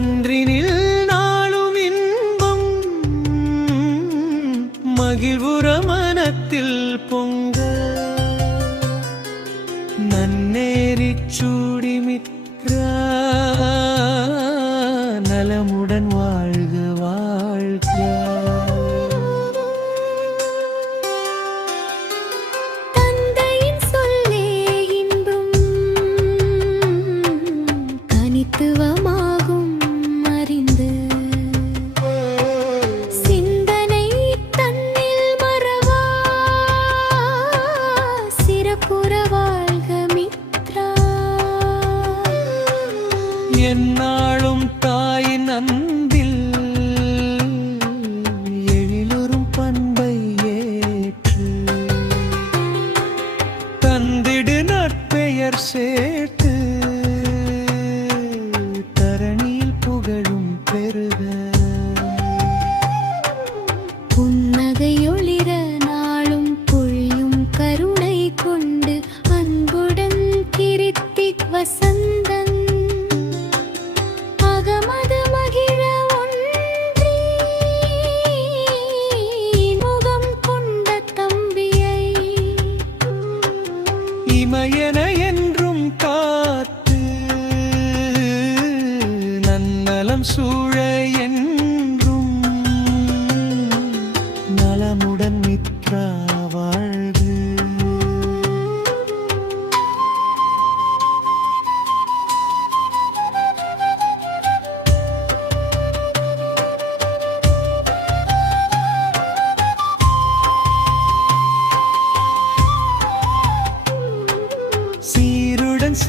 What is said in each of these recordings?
அன்றினில் நாளும் இன்பம். மகிழ்வுற மனத்தில் பொங்க. நன்னேறி சூடிமித்த என்னாலும் தாயின் அன்பு தீமையென என்றும் காத்து நன்னலம் சூழ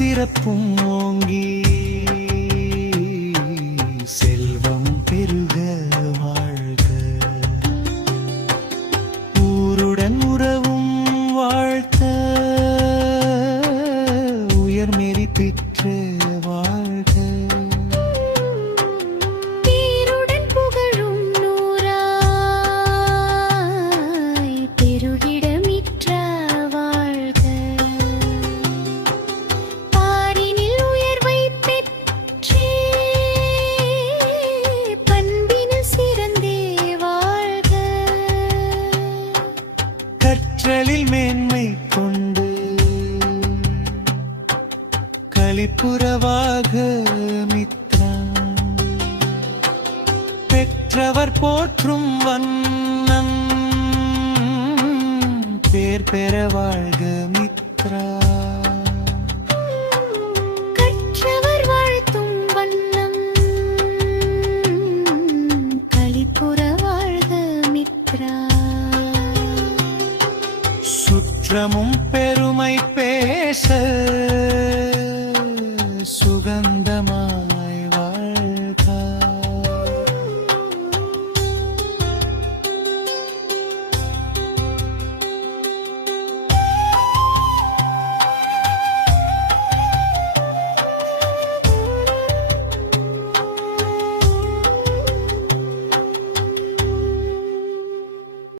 சிறப்பும் ஓங்கி செல்வம் அளிப்புறவாக மித்ரா. பெற்றவர் போற்றும் வண்ணம் பேர் பெற வாழ்க மித்ரா. சுற்றமும் സുഗന്ധ